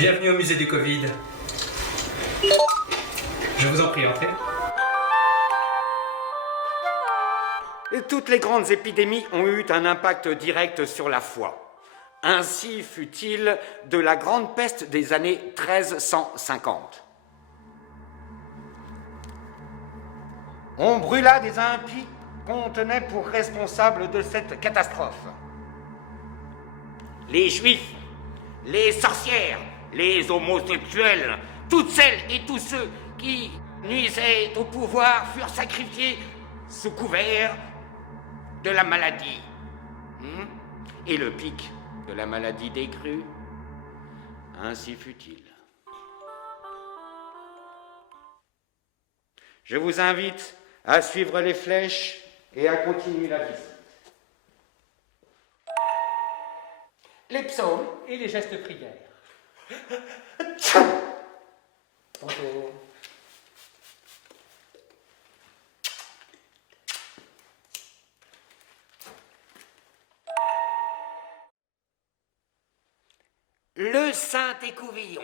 Bienvenue au musée du Covid. Je vous en prie, entrez. Toutes les grandes épidémies ont eu un impact direct sur la foi. Ainsi fut-il de la grande peste des années 1350. On brûla des impies qu'on tenait pour responsables de cette catastrophe. Les juifs, les sorcières, les homosexuels, toutes celles et tous ceux qui nuisaient au pouvoir furent sacrifiés sous couvert de la maladie. Et le pic de la maladie décrut, ainsi fut-il. Je vous invite à suivre les flèches et à continuer la visite. Les psaumes Et les gestes prières. Bonjour. Le saint écouvillon.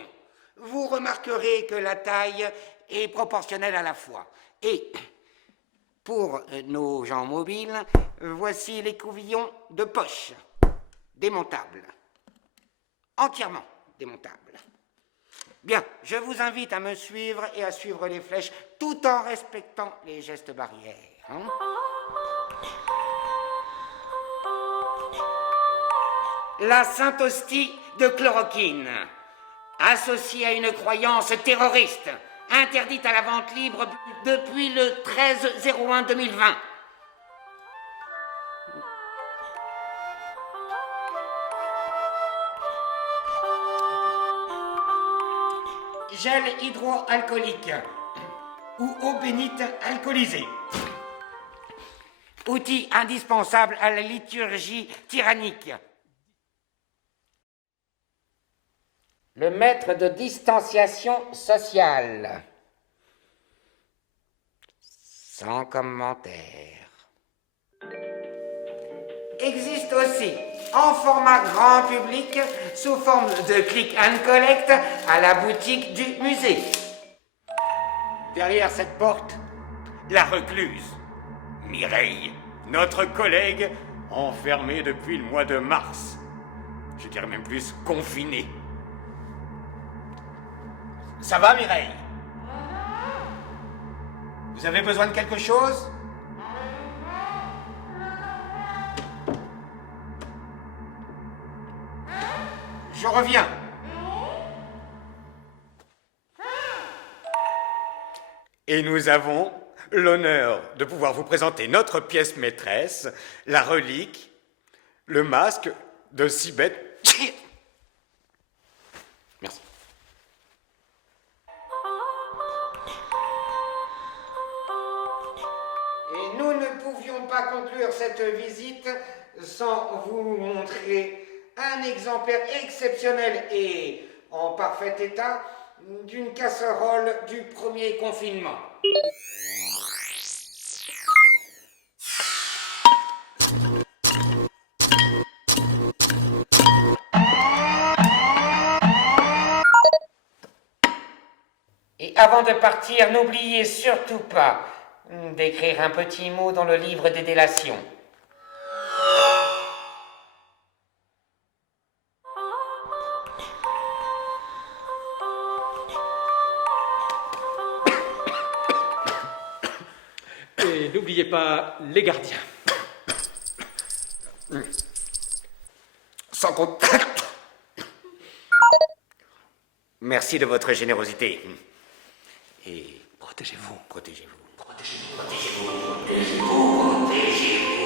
Vous remarquerez que la taille est proportionnelle à la foi. Et pour nos gens mobiles, voici l'écouvillon de poche, démontable, entièrement démontable. Bien, je vous invite à me suivre et à suivre les flèches tout en respectant les gestes barrières. La Sainte Hostie de chloroquine, associée à une croyance terroriste, interdite à la vente libre depuis le 13/01/2020. Gel hydroalcoolique ou eau bénite alcoolisée. Outil indispensable à la liturgie tyrannique. Le mètre de distanciation sociale. Sans commentaire. Existe aussi en format grand public sous forme de click and collect à la boutique du musée. Derrière cette porte, la recluse, Mireille, notre collègue, enfermée depuis le mois de mars. Je dirais même plus confinée. Ça va, Mireille? Vous avez besoin de quelque chose? Je reviens. Et nous avons l'honneur de pouvoir vous présenter notre pièce maîtresse, la relique, le masque de Sibeth. Merci. Et nous ne pouvions pas conclure cette visite sans vous montrer un exemplaire exceptionnel et en parfait état d'une casserole du premier confinement. Et avant de partir, n'oubliez surtout pas d'écrire un petit mot dans le livre des délations. Et n'oubliez pas les gardiens. Sans contact. Merci de votre générosité. Et protégez-vous, protégez-vous, protégez-vous, protégez-vous, protégez-vous, protégez-vous.